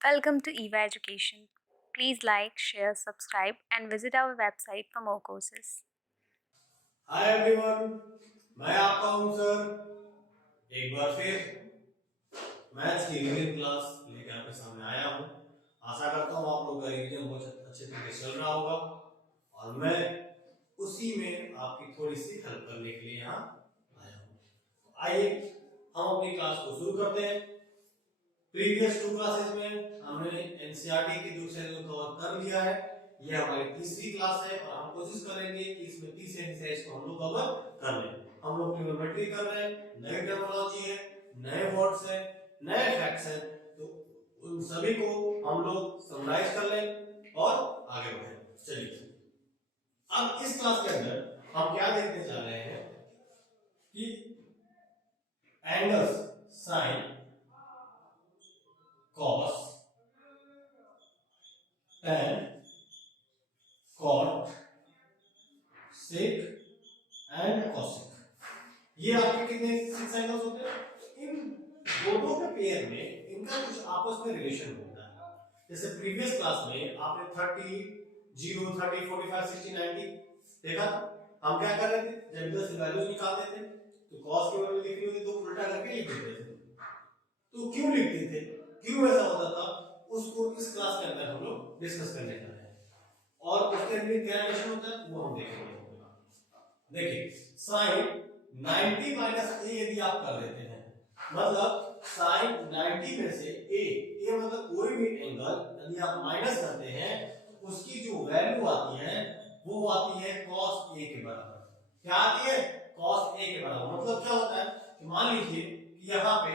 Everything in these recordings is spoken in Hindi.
Welcome to EVA Education. Please like, share, subscribe, and visit our website for more courses. Hi everyone, मैं आपका हूं सर। एक बार फिर मैथ्स की रिवीजन क्लास लेकर आपके सामने आया हूं। आशा करता हूं आप लोगों का रिवीजन बहुत अच्छे तरीके से चल रहा होगा और मैं उसी में आपकी थोड़ी सी हेल्प करने के लिए यहाँ आया हूं। आइए हम अपनी क्लास को शुरू करते हैं। प्रीवियस 2 क्लासेस में हमने एनसीईआरटी की 2 सेशन कवर कर लिया है। ये हमारी तीसरी क्लास है और हम कोशिश करेंगे कि इसमें 30 एक्सरसाइज को हम लोग कवर कर लें। हम लोग ट्रिग्नोमेट्री कर रहे हैं, नई टर्मिनोलॉजी है, नए वर्ड्स है, नए फैक्ट्स हैं, तो उन सभी को हम लोग समराइज कर लें और आगे बढ़ें। चलिए, अब इस क्लास के अंदर हम क्या देखने जा रहे हैं कि angles sine, cos, tan, cot, sec and cosec। ये आपके कितने 6 एंगल्स होते हैं। इन दोनों के पेयर में इनका कुछ आपस में रिलेशन होता है। जैसे प्रीवियस क्लास में आपने 30, 0, 30, 45, 60, 90 देखा। हम क्या कर रहे थे, जब इधर से वैल्यूज निकालते थे तो cos की वैल्यू लिखनी होती तो उल्टा करके लिख देते थे। तो क्यों लिखते थे, क्यों ऐसा होता था, उसको इस क्लास के अंदर हम लोग डिस्कस करने जा रहे हैं और उसके लिए क्या रिलेशन होता है वो हम देखेंगे। देखिए, साइन 90 माइनस ए यदि आप कर देते हैं, मतलब साइन 90 में से ए मतलब कोई भी एंगल यदि आप माइनस करते हैं तो उसकी जो वैल्यू आती है वो आती है cos ए के बराबर। क्या आती है, cos ए के बराबर। मतलब क्या होता है कि मान लीजिए कि यहाँ पे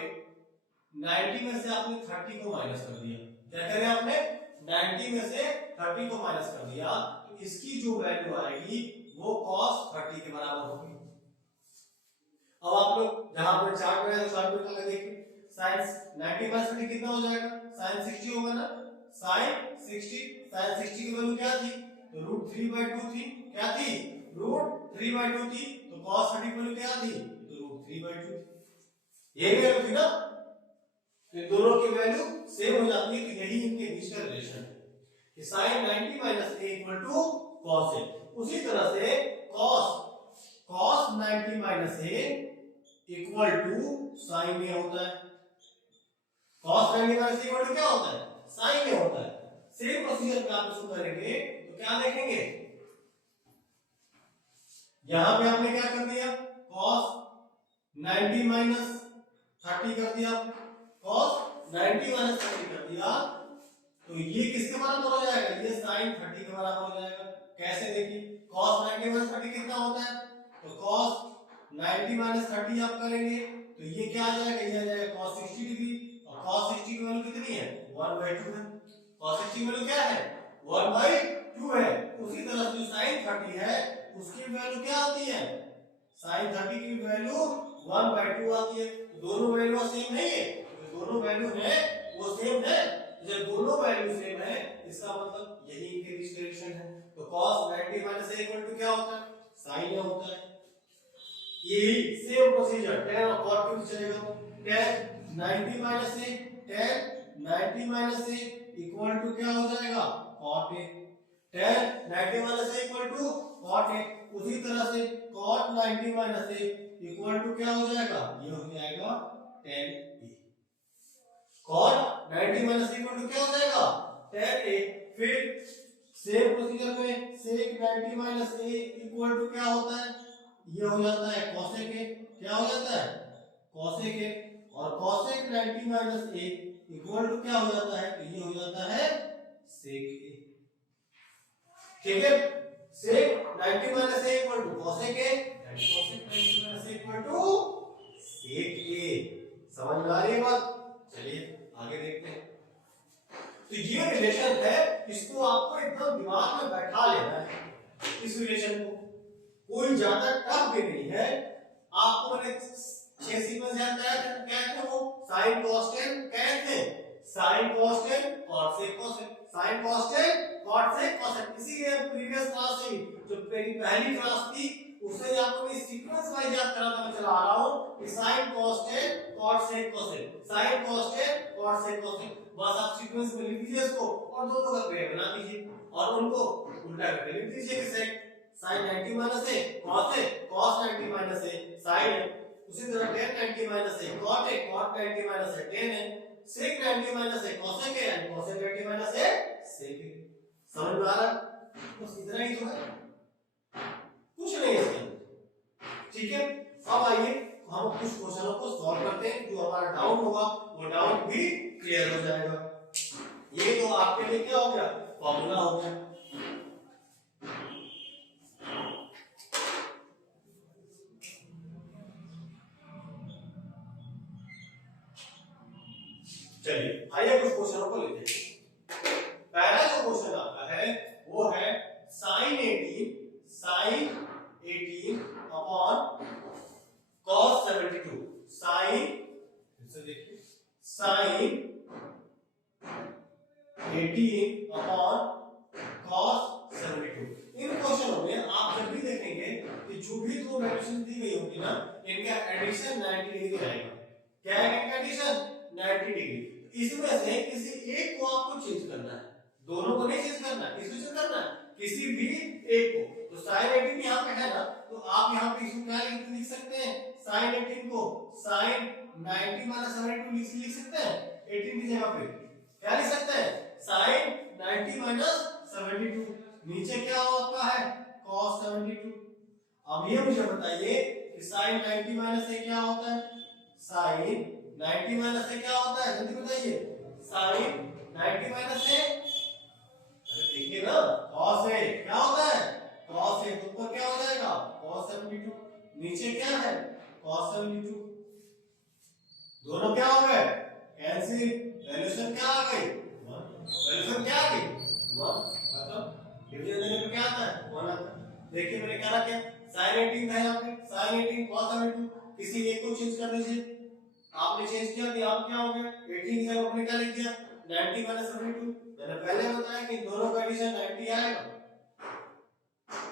90 में से आपने 30 को माइनस कर दिया। क्या करें आपने, 90 में से 30 को माइनस कर दिया तो इसकी जो वैल्यू आएगी वो cos 30 के बराबर होगी। अब आप लोग जहां पर चार्ट बनाया तो चार्ट में लगा देखिए, sin 90 प्लस 30 कितना हो जाएगा, sin 60 होगा ना। sin 60 की वैल्यू क्या थी, तो √3/2 थी। क्या थी, √3/2 थी। तो cos 30 की वैल्यू क्या थी, तो √3/2 थी। ये वैल्यू थी ना, तो दोनों की वैल्यू सेम हो जाती है। तो यही इनके बीच का रिलेशन है कि sin 90 minus a equal to cos a। उसी तरह से cos 90 minus a equal to sin a होता है। cos 90 minus a equal to क्या होता है, sin a होता है। सेम प्रोसीजर पे आप इसको करेंगे तो क्या देखेंगे, यहां पे आपने क्या कर दिया, cos 90 माइनस 30 कर दिया, cos 90 माइनस 30 कर दिया, तो ये किसके बराबर हो जाएगा, ये sin 30 के बराबर हो जाएगा। कैसे देखिए, cos 90 माइनस 30 कितना होता है, तो cos 90 माइनस 30 आप करेंगे तो ये क्या आ जाएगा, ये आ जाएगा cos 60 डिग्री। और cos 60 की वैल्यू कितनी है, 1/2 है। cos 60 की वैल्यू क्या है, 1/2 है। उसी तरह से जो sin 30 है उसकी वैल्यू क्या आती है, sin 30 की वैल्यू 1/2 आती है। तो दोनों वैल्यू सेम नहीं है, तो दोनों वैल्यू है वो सेम है। जब दोनों वैल्यू सेम है इसका मतलब यही इनके बीच रिलेशन है। तो cos 90 minus a equal to क्या होता है, sin a होता है। यही सेम प्रोसीजर tan और cot के भी चलेगा। tan 90 minus a, tan 90 minus a equal to क्या हो जाएगा, cot a। tan 90 minus a equal to cot a। उसी तरह से cot 90 minus a equal to क्या हो जाएगा, ये हो जाएगा tan a। cot 90 minus equal to क्या हो जाएगा, tan a। फिर सेम प्रोसीजर में sec 90 minus a equal to क्या होता है, ये हो जाता है cosec a। क्या हो जाता है, cosec a। और cosec 90 minus a equal to क्या हो जाता है, तो ये हो जाता है sec a। ठीक है, sec 90 minus a equal to cosec a, cosec 90 minus a equal to sec a। समझ में आ रही है बात। चलिए आगे देखते हैं। तो ये रिलेशन है, इसको आपको एकदम दिमाग में बैठा लेना है। इस रिलेशन को कोई ज्यादा टफ भी नहीं है। आपको मैंने 6 सीक्वेंस याद कराया था, क्या थे वो, sin cos tan क्या थे, sin cos tan cot sec cosec, sin cos tan cot sec cosec। इसीलिए प्रीवियस क्लास से जो पहली क्लास थी उससे आपको मैं सीक्वेंस वाइज याद कराना मैं चला आ रहा हूं कि sin cos tan cot sec cosec, sin cos tan cot sec cosec। बस आप सीक्वेंस में लिख दीजिए इसको और दोनों का पेयर बना दीजिए और उनको उल्टा करके लिख दीजिए कि सेक sin 90 minus a cos a cos 90 minus a sin a, उसी तरह tan 90 minus a cot a cot 90 minus a tan a, sec 90 minus a cosec a and cosec 90 minus a sec a। समझ में आ रहा है? बस इतना ही तो है, कुछ नहीं है इसके अंदर। ठीक है, अब आइए हम कुछ क्वेश्चनों को सॉल्व करते हैं, जो हमारा डाउट होगा वो डाउट भी क्लियर हो जाएगा। ये तो आपके लिए क्या हो गया, फॉर्मूला हो गया। चलिए आइए कुछ क्वेश्चनों को लेते हैं। पहला जो क्वेश्चन आपका है वो है sin 18 अपॉन cos 72। sin, इसे देखिए, sin 18 अपॉन cos 72। इन क्वेश्चनों में आप जब भी देखेंगे कि जो भी दो वैल्यूज दी गई होगी ना, इनका एडिशन 90 डिग्री आएगा। क्या है इनका एडिशन? 90 डिग्री। इसमें से किसी एक को आपको चेंज करना है, दोनों को नहीं चेंज करना है। किसको चेंज करना है? किसी भी एक को। तो sin 18 यहाँ पे है ना, तो आप यहाँ पे इसको क्या लिख सकते हैं? sin 18 को sin 90 माइनस 72 लिख सकते हैं। 18 की जगह पे क्या लिख सकते हैं? sin 90 minus 72। नीचे क्या होता है? cos 72। अब ये मुझे बताइए कि sin 90 माइनस से क्या होता है? sin 90 माइनस से क्या होता है, जल्दी बताइए। sin 90 माइनस से, अरे देखिए ना, cos है, क्या होता है? cos है, तो ऊपर क्या हो जाएगा? cos 72। नीचे क्या है? cos 72। दोनों क्या हो गए? कैंसिल। वैल्यूशन क्या आ गई? 1। वैल्यूशन क्या आ गई? 1। मतलब डिवीजन देने पे क्या आता है? 1 आता है। देखिए मैंने क्या रखा है? sin 18 था यहाँ पे, sin 18 cos 72। किसी एक को चेंज कर दीजिए। आपने चेंज किया कि आप क्या हो गया? 18 की जगह आपने क्या लिख दिया? 90 माइनस 72। मैंने पहले बताया कि दोनों का एडिशन 90 आएगा।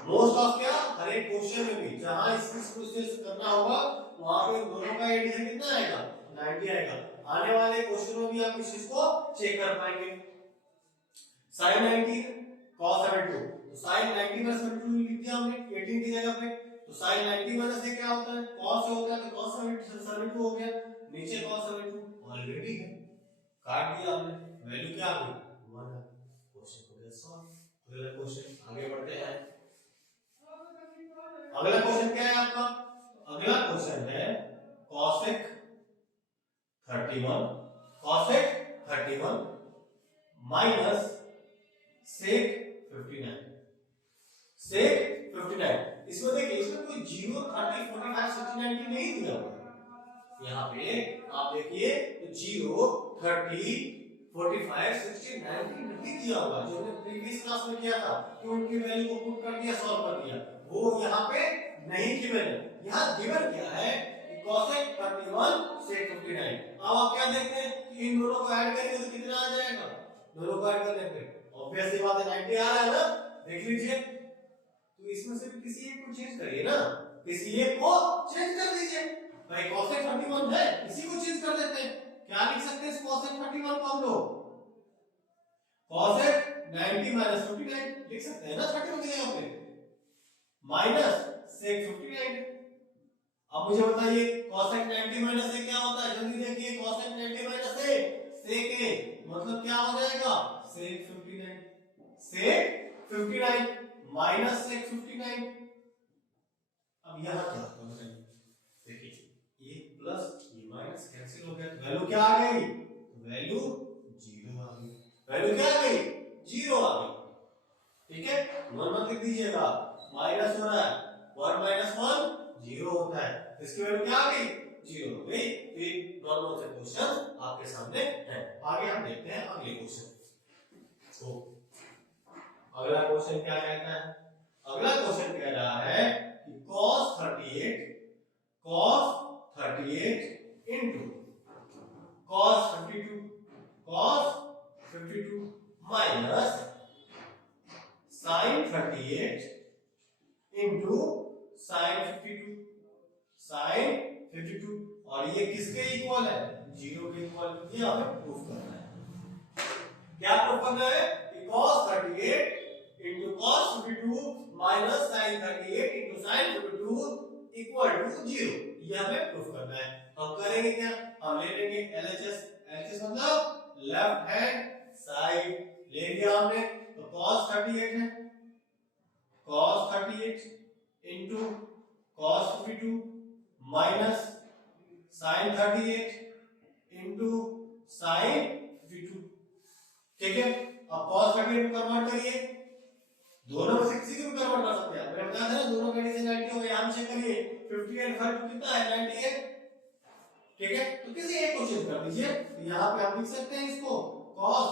मोस्ट ऑफ क्या, हर एक क्वेश्चन में भी जहां इसको करना होगा वहां पे दोनों का एडिशन कितना आएगा? 90 आएगा। आने वाले क्वेश्चन में भी आप इस चीज को चेक कर पाएंगे। sin 19 cos 72, तो sin 90 माइनस 72 लिख दिया हमने 18 की जगह पे। तो sin 90 माइनस से क्या होता है? cos से होता है, तो cos 72 हो गया। नीचे cos 72 ऑलरेडी है, काट दिया हमने, वैल्यू क्या आ गई? 1 है। क्वेश्चन को गया सॉल्व। अगला क्वेश्चन आगे बढ़ते हैं। अगला क्वेश्चन क्या है आपका? अगला क्वेश्चन है cosec 31 माइनस sec 59। sec 59, इसमें देखिए, इसमें कोई 0 30 45 69 की नहीं दिया हुआ है। यहाँ पे आप देखिए 0 30 45 69 की नहीं दिया हुआ, जो हमने प्रीवियस क्लास में किया था कि उनकी वैल्यू को पुट कर दिया, सॉल्व कर दिया, वो यहाँ पे नहीं गिवन है। यहाँ गिवन क्या है? cosec 31 sec 59। अब आप क्या देखते हैं कि इन दोनों को ऐड करेंगे तो कितना आ जाएगा? दोनों को ऐड करने पे ऑब्वियस सी बात है 90 आ रहा है ना, देख लीजिए। तो इसमें से भी किसी एक को चेंज करिए ना, किसी एक को चेंज कर दीजिए। भाई cosec 31 है, इसी को चेंज कर देते हैं। क्या लिख सकते हैं इस cosec 31 को हम लोग? cosec 90 माइनस 59 लिख सकते हैं ना, 31 की जगह पे, माइनस sec 59। अब मुझे बताइए cosec 90 माइनस से क्या होता है? जल्दी देखिए, cosec 90 माइनस से sec a, मतलब क्या हो जाएगा? sec 59। sec 59 minus sec 59। अब यहाँ क्या होगा बताइए? देखिए, ये प्लस ये माइनस कैंसिल हो गया, तो वैल्यू क्या आ गई? वैल्यू 0 आ गई। वैल्यू क्या आ गई? 0 आ गई। ठीक है, 1 मत लिख दीजिएगा, माइनस हो रहा है, 1 माइनस 1 0 होता है, इसकी वैल्यू क्या आ गई? 0 हो गई। तो नॉर्मल से क्वेश्चन आपके सामने है। आगे हम देखते हैं अगले क्वेश्चन। तो अगला क्वेश्चन क्या कहता है? अगला क्वेश्चन कह रहा है कि cos 38 into cos 52 minus sin 38 into sin 52। और ये किसके इक्वल है? 0 के इक्वल। ये हमें प्रूफ करना है। करना है कि cos 38 into cos 52 minus sin 38 into sin 52 equal to 0। ये हमें प्रूफ करना है। तो हम करेंगे क्या, हम ले लेंगे LHS। LHS मतलब लेफ्ट हैंड साइड ले लिया हमने, तो cos 38 है, cos 38 into cos 52 minus sin 38 into sin 52। ठीक है, अब cos 38 को कन्वर्ट करिए, दोनों में से किसी को भी कन्वर्ट कर सकते हैं। मैंने बताया था ना, दोनों में से 90 हो गए, यहां चेक करिए 58 32 कितना है, 90 है। ठीक है, तो किसी एक को चेंज कर दीजिए, तो यहां पे आप लिख सकते हैं इसको cos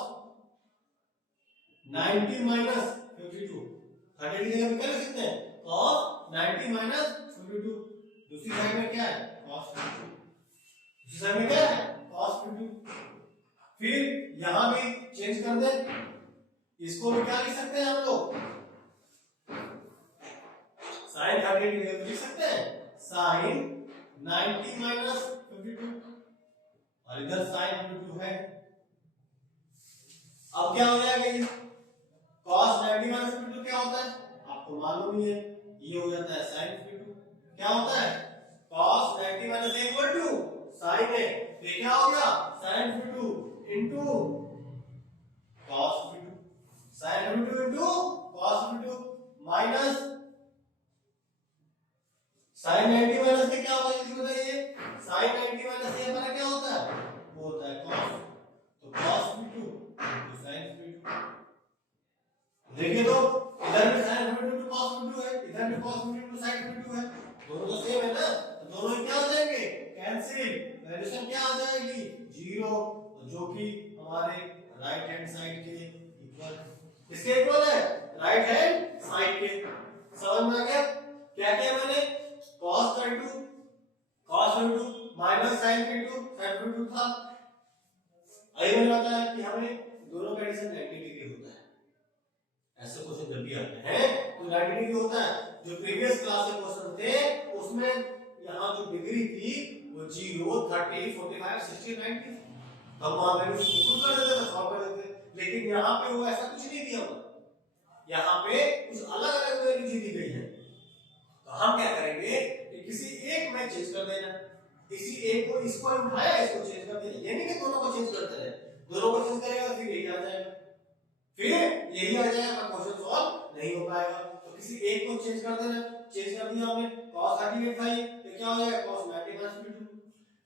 90 minus 52, 30 की जगह पे क्या लिख सकते हैं, cos 90 minus 52। दूसरी साइड में क्या है, cos 52, दूसरी साइड में क्या है, cos 52। फिर यहां भी चेंज कर दें, इसको भी क्या लिख सकते हैं हम लोग, sin 38 की जगह लिख सकते हैं sin 90 minus 52, और इधर sin 52 है। अब क्या हो जाएगा, ये cos 90 minus 52 क्या होता है, आपको मालूम ही है, ये हो जाता है sin 52। क्या होता है, cos 90 minus equal to sin है, ये क्या हो गया sin 52 into cos 52, sin 52 into cos 52 minus sin 90 minus के क्या होगा, इसको बताइए, sin 90 माइनस ये हमारा क्या होता है, वो होता है cos, तो cos 52 into sin 52। देखिए तो इधर भी sin 52 into cos 52 है, इधर भी cos 52 into sin 52 है, दोनों तो सेम है ना, तो दोनों ही क्या हो जाएंगे, कैंसिल, वैल्यूशन क्या आ जाएगी, 0, जो कि हमारे राइट हैंड साइड के इक्वल है। किसके इक्वल है, राइट हैंड साइड के। समझ में आ गया, क्या किया मैंने, cos 32 माइनस sin 52 था। अभी मैंने बताया कि हमें दोनों का एडिशन 90 डिग्री होता है, ऐसे क्वेश्चन जब भी आते हैं तो 90 डिग्री होता है। जो प्रीवियस क्लास के क्वेश्चन थे उसमें यहाँ जो डिग्री थी वो 0 30 45 60 90 हम वहां पे पुट कर देते थे, सॉल्व कर देते, लेकिन यहाँ पे वो ऐसा कुछ नहीं दिया हुआ, यहाँ पे कुछ अलग अलग वैल्यू दी गई है। तो हम क्या करेंगे कि किसी एक में चेंज कर देना, किसी एक को, इसको उठाया इसको चेंज कर देना, यानी कि दोनों को चेंज करते रहे, दोनों को चेंज करेगा फिर यही आ जाएगा, फिर यही आ जाएगा, क्वेश्चन सॉल्व नहीं हो पाएगा। तो किसी एक को चेंज कर देना, चेंज कर दिया हमने, cos 38 था ये, तो क्या हो जाएगा cos 90 minus 52,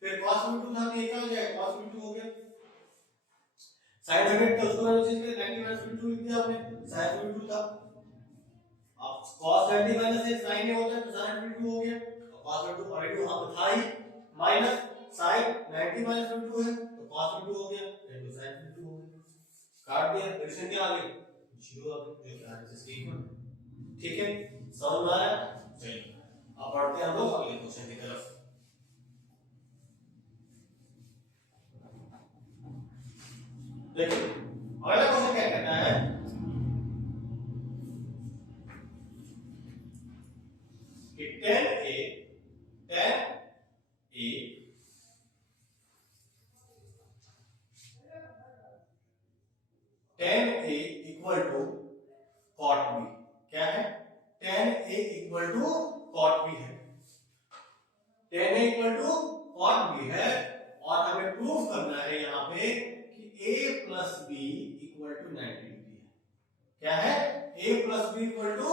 फिर cos 52 था, तो ये क्या हो जाएगा cos 52 हो गया, sin 38 तो उसको मैंने चेंज कर 90 minus 52 लिख दिया हमने, sin 52 था। अब cos 90 minus से sin ए होता है तो sin 52 हो गया, और cos 52 ऑलरेडी वहां पे था ही, माइनस sin 90 minus 52 है तो cos 52 हो गया, फिर sin 52 हो गया, काट दिया, रिलेशन क्या आ गई, 0 आ गई, जो कि RHS के इक्वल। ठीक है, समझ में आया, चलिए अब बढ़ते हैं हम लोग अगले क्वेश्चन की तरफ। देखिए अगला क्वेश्चन क्या कहता है कि 10a equal to cot b, क्या है, 10a equal to cot b है, 10a equal to cot b है, और हमें प्रूफ करना है यहाँ पे कि a plus b equal to 90 degree है। क्या है, a plus b equal to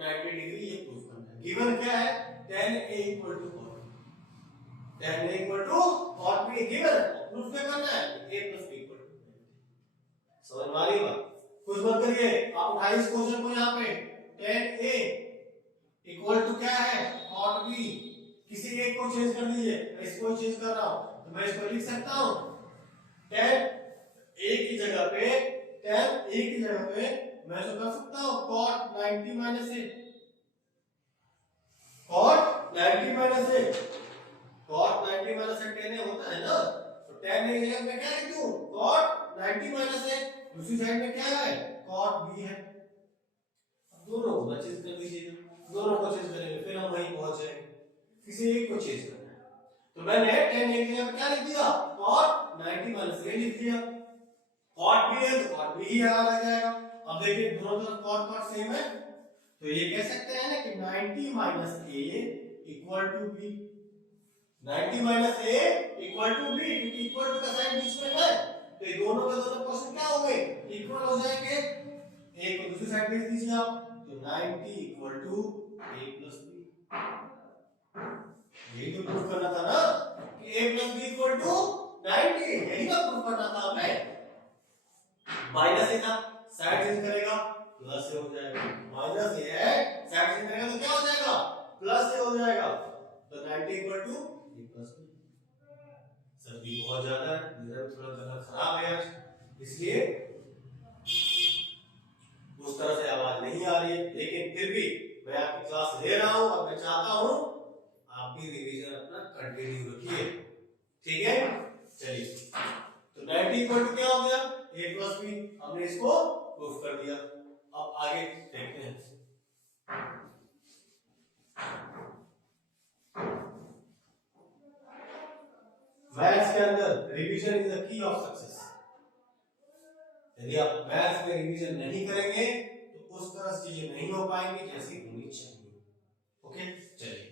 90 degree, ये प्रूफ करना है। गिवन क्या है, 10a equal to cot b, 10a equal to cot b given, proof क्या करना है, a plus b equal to 90। समझ में आ रही बात, कुछ मत करिए, आप उठाइए इस क्वेश्चन को, यहाँ पे 10a इक्वल टू क्या है, cot b, किसी एक को चेंज कर दीजिए, मैं इसको चेंज कर रहा हूं, तो मैं इसको लिख सकता हूं 10a की जगह पे, 10a की जगह पे मैं इसको कर सकता हूं cot 90 minus a, cot 90 minus a, cot 90 minus a 10a होता है ना, तो 10a की जगह मैं क्या लिख दूं, cot 90 minus a, दूसरी साइड में क्या है, cot b है, दोनों को चेंज कर दीजिए, दोनों को चेंज करेंगे फिर हम वहीं पहुंच जाएंगे, किसी एक को चेंज करना है। तो मैंने 10 एक जगह पे क्या लिख दिया, cot 90 minus a लिख दिया, कॉट भी है तो कॉट भी ही यहाँ आ जाएगा। अब देखिए दोनों तरफ कॉट कॉट सेम है, तो ये कह सकते हैं ना कि 90 minus A equal to B. 90 minus A equal to B, क्योंकि इक्वल टू का साइन बीच में है, तो ये दोनों के दोनों क्वेश्चन क्या होंगे, इक्वल हो जाएंगे। ए को दूसरी साइड भेज दीजिए आप, तो 90 equal to A plus B. यही तो प्रूफ करना था ना कि a plus B equal to 90, यही तो प्रूफ करना था हमें। माइनस ए था, साइड चेंज करेगा प्लस ए हो जाएगा, माइनस ए है साइड चेंज करेगा तो क्या हो जाएगा, प्लस ए हो जाएगा। तो 90 equal to A plus B. Sir B बहुत ज्यादा है, मेरा भी थोड़ा गला खराब है आज, इसलिए उस तरह से आवाज नहीं आ रही है, लेकिन फिर भी मैं आपकी क्लास ले रहा हूं और मैं चाहता हूं आप भी रिवीजन अपना कंटिन्यू रखिए, ठीक है। चलिए, तो 90 इक्वल टू क्या हो गया, a प्लस बी, हमने इसको प्रूफ कर दिया। अब आगे देखते हैं। मैथ्स के अंदर revision is the key of success. यदि आप मैथ्स में रिवीजन नहीं करेंगे तो उस तरह से चीजें नहीं हो पाएंगी जैसी होनी चाहिए। ओके, चलिए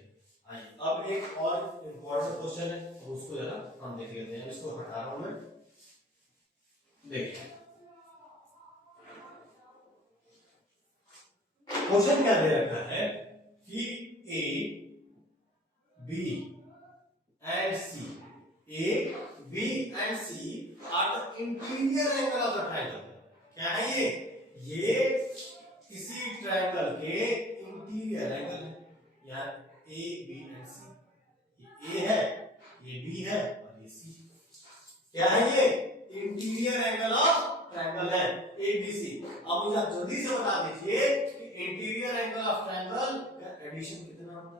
आइए अब एक और इम्पोर्टेंट क्वेश्चन है, तो उसको जरा हम देख लेते हैं। इसको हटा रहा हूं मैं, देखिए क्वेश्चन क्या दे रखा है कि A B and C, A B and C are the interior angle of the triangle. क्या है ये किसी ट्रायंगल के इंटीरियर एंगल है। यहाँ ए बी एंड सी, ये ए है, ये बी है और ये सी। क्या है ये, इंटीरियर एंगल ऑफ ट्रायंगल है एबीसी। अब मुझे आप जल्दी से बता दीजिए कि इंटीरियर एंगल ऑफ ट्रायंगल का एडिशन कितना होता है।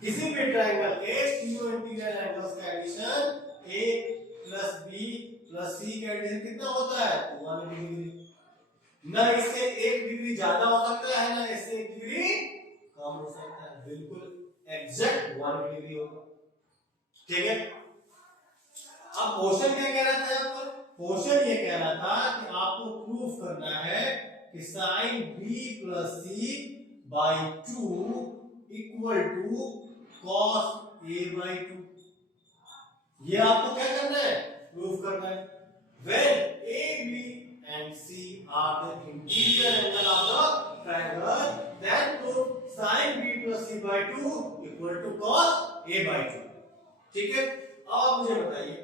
किसी भी ट्रायंगल के तीनों इंटीरियर एंगल्स का एडिशन ए प्लस बी प्लस सी का एडिशन कितना होता है, 180 डिग्री। ना इससे 1 डिग्री ज्यादा हो सकता है, ना इससे 1 डिग्री कम हो सकता है, बिल्कुल एग्जैक्ट 180 डिग्री होगा, ठीक है। अब क्वेश्चन क्या कह रहा था यहाँ पर, क्वेश्चन ये कह रहा था कि आपको प्रूफ करना है कि sine B plus C by 2 equal to cos A by 2। ये आपको क्या करना है, प्रूफ करना है। When A, B and C are the interior angle of the triangle, then prove sin B plus C by 2 equal to cos A by 2। ठीक है, अब आप मुझे बताइए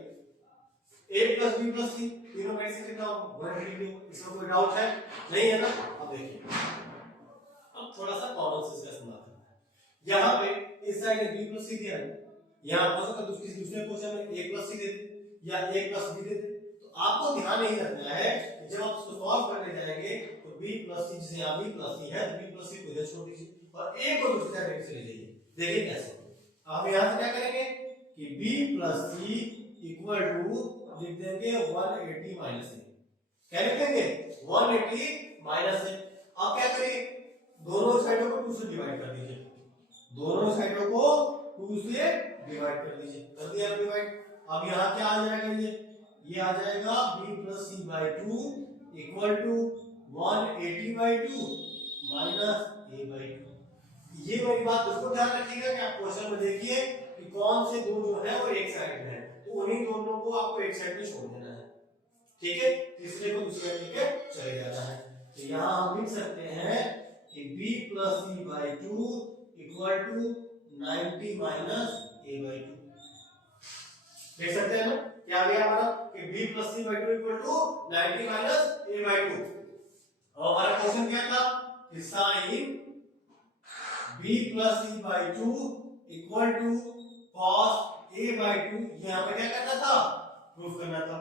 A plus B plus C तीनों में से कितना 180 डिग्री, इसमें कोई डाउट है नहीं है ना। अब देखिए, अब थोड़ा सा कॉमन सेंस का इस्तेमाल करना है। यहाँ पे इस साइड में B plus C दिया है, यहाँ हो सकता है किसी दूसरे क्वेश्चन में A plus C दे दे या A plus B दे दे। आपको ध्यान नहीं रखना है कि जब आप इसको सॉल्व करने जाएंगे तो b प्लस सी, जैसे यहाँ b प्लस सी है तो b प्लस सी को इधर छोड़ दीजिए और a को दूसरी साइड से ले जाइए। देखिए कैसे, हम यहाँ से क्या करेंगे कि b plus C equal to लिख देंगे 180 माइनस ए। क्या लिख देंगे, 180 माइनस ए। अब क्या करेंगे, दोनों साइडों को 2 से डिवाइड कर दीजिए, दोनों साइडों को 2 से डिवाइड कर दीजिए, कर दिया डिवाइड। अब यहाँ क्या आ जाएगा, ये आ जाएगा b plus C by 2 equal to 180 by 2 minus a by 2। ये मेरी बात बिल्कुल ध्यान रखिएगा कि आप क्वेश्चन में देखिए कि कौन से दो जो है वो एक साइड में है, तो उन्हीं दोनों को आपको एक साइड में छोड़ देना है, ठीक है। तीसरे को दूसरे साइड लेके चले जाना है। तो यहाँ हम लिख सकते हैं कि b plus C by 2 equal to 90 minus a by 2। देख सकते हैं ना क्या आ गया हमारा कि b plus C by 2 equal to 90 minus a by 2। और हमारा क्वेश्चन क्या था कि sine b plus C by 2 equal to cos a by 2, ये हमें क्या करना था, प्रूफ करना था।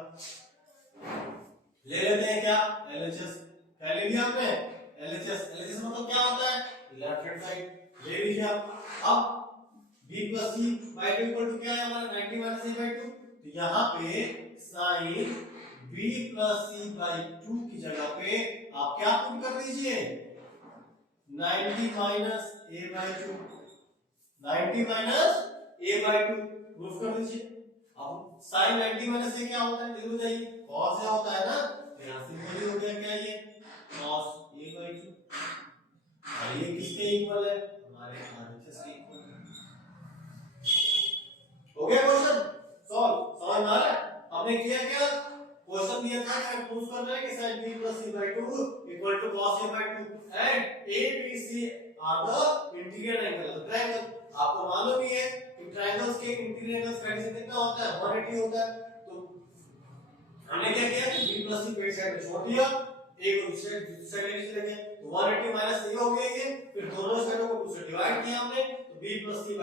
ले लेते हैं क्या, LHS क्या ले लिया हमने, LHS मतलब क्या होता है, लेफ्ट हैंड साइड ले लीजिए आप। अब b plus C by 2 equal to क्या है हमारा 90 माइनस a बाई 2, तो यहाँ पे sine b plus C by 2 की जगह पे आप क्या पुट कर दीजिए 90 minus a by 2, 90 minus a by 2 proof कर दीजिए। अब साइन 90 माइनस a क्या होता है, जरूर जाइए कॉस क्या होता है ना, यहाँ से वही हो गया क्या, ये कॉस a/2, और ये किसके इक्वल है, हमारे RHS के इक्वल है। हो गया क्वेश्चन सॉल्व, समझ में आ रहा है। हमने किया क्या, क्वेश्चन दिया था कि प्रूफ करना है कि sin b plus c/2 equal to cos a/2 and a b c are the interior angles of triangle। आपको मालूम ही है कि ट्रायंगल्स के इंटीरियर एंगल्स का एडिशन कितना होता है, 180 होता है। तो हमने क्या किया कि b plus c पेड़ साइड में छोड़ दिया, a को दूसरे साइड में लेके, तो 180 माइनस a हो गया ये, फिर दोनों साइडों को 2 से डिवाइड किया हमने, तो b plus c/2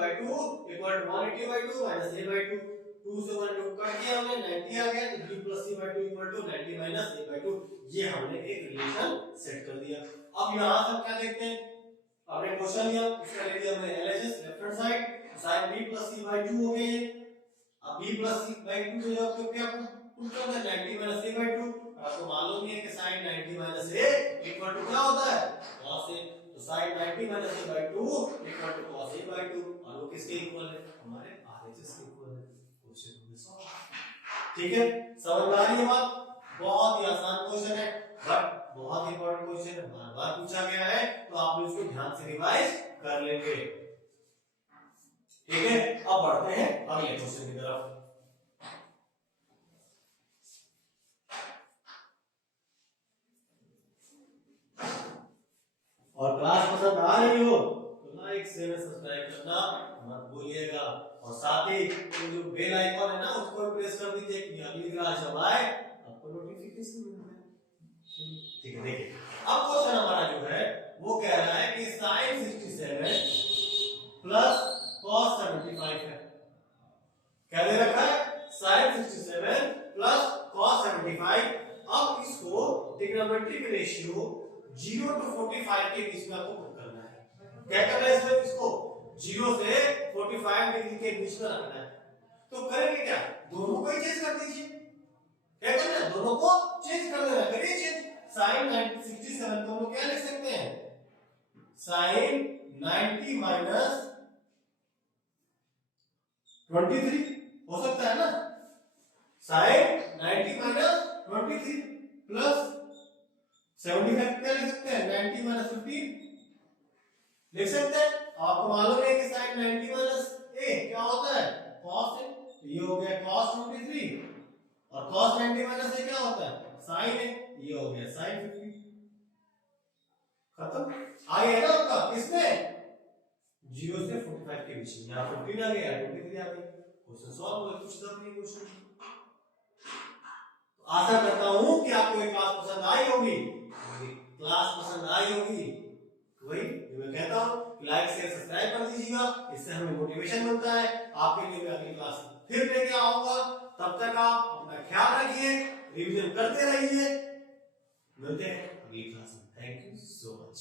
equal to 180/2 minus a/2, 2 से 1 कट किया हमने, 90 आ गया, तो b plus c/2 equal to 90 minus a/2। ये हमने एक रिलेशन सेट कर दिया। अब यहां से क्या देखते हैं, हमने क्वेश्चन लिया, उसका ले लिया हमने LHS left hand side, sin b plus c/2 हो गए। अब b plus c/2 जो है आपको क्या पुट करना है, 90 minus a/2, और आपको मालूम ही है कि sin 90 minus a equal to क्या होता है, cos a। तो sin 90 minus a/2 equal to cos a/2, और वो किसके इक्वल है, हमारे RHS के इक्वल है। क्वेश्चन हमने सॉल्व, ठीक है, समझ में आ रही है बात। बहुत ही आसान क्वेश्चन है, बट बहुत इंपॉर्टेंट क्वेश्चन है, बार बार पूछा गया है, तो आप लोग इसको ध्यान से रिवाइज कर लेंगे। ठीक है, अब बढ़ते हैं अगले क्वेश्चन की तरफ। और क्लास पसंद आ रही हो तो लाइक शेयर सब्सक्राइब करना मत भूलिएगा, और साथ ही जो बेल आइकॉन है ना उसको प्रेस कर दीजिए कि अगली क्लास जब आए आपको नोटिफिकेशन मिल जाए। ठीक है, देखिए अब क्वेश्चन हमारा जो है वो कह रहा है कि sin 67 प्लस cos 75 है। क्या दे रखा है, sin 67 प्लस cos 75। अब इसको ट्रिग्नोमेट्रिक रेशियो 0 to 45 के बीच में आपको पुट करना है। क्या करना है इसमें, इसको 0 से 45 डिग्री के बीच में रखना है। तो करेंगे क्या, दोनों को ही चेंज कर दीजिए। क्या करना है, दोनों को चेंज कर देना, करिए चेंज। sin 67 को हम लोग क्या लिख सकते हैं, sin 90 minus 23 हो सकता है ना, sin 90 minus 23 प्लस 75 क्या लिख सकते हैं, 90 minus 15 लिख सकते हैं। आपको मालूम है कि sin 90 minus a क्या होता है, cos है, तो ये हो गया cos 23, और cos 90 minus a क्या होता है, sin है, ये हो गया sin 15। खत्म, आ गया ना आपका, किसमें 0 से 45 के बीच में, यहाँ 15 आ गया, 23 आ गया, क्वेश्चन सॉल्व हो गया, कुछ दम नहीं क्वेश्चन। आशा करता हूं कि आपको ये क्लास पसंद आई होगी, क्लास पसंद आई होगी, वही मैं कहता हूं, लाइक शेयर सब्सक्राइब कर दीजिएगा, इससे हमें मोटिवेशन मिलता है। आपके लिए मैं अगली क्लास फिर लेके आऊंगा, तब तक आप अपना ख्याल रखिए, रिवीजन करते रहिए, मिलते हैं अगली क्लास में। Thank you so much.